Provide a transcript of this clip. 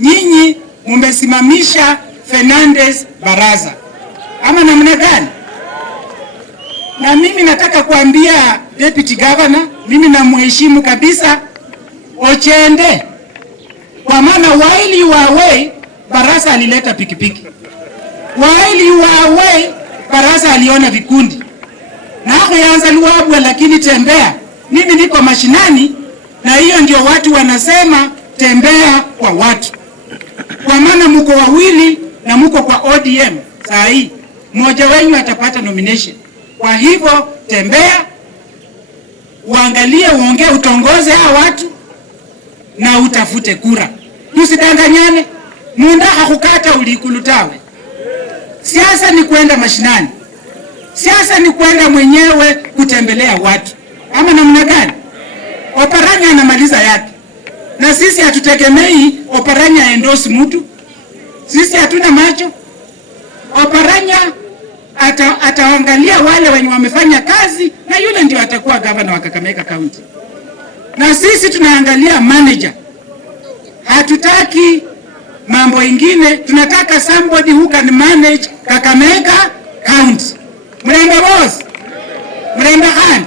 nyinyi mumesimamisha Fernandez baraza, ama namna gani? Na mimi nataka kuambia deputy governor, mimi namheshimu kabisa Ochende, kwa maana while you were away baraza alileta pikipiki, while you were away baraza aliona vikundi na kuanza luabwa, lakini tembea. Mimi niko mashinani, na hiyo ndio watu wanasema tembea kwa watu, kwa maana mko wawili na mko kwa ODM. Saa hii mmoja wenu atapata nomination. Kwa hivyo tembea, uangalie, uongee, utongoze hao watu na utafute kura. Tusidanganyane. Munda hakukata ulikulutawe. Siasa ni kwenda mashinani. Siasa ni kwenda mwenyewe kutembelea watu. Ama namna gani? Oparanya anamaliza yake. Na sisi hatutegemei Oparanya endorse mtu. Sisi hatuna macho. Oparanya ataangalia wale wenye wamefanya kazi, na yule ndio atakuwa governor wa Kakamega County. Na sisi tunaangalia manager. Hatutaki mambo ingine, tunataka somebody who can manage Kakamega County. Mrembe boss, mrembe hand.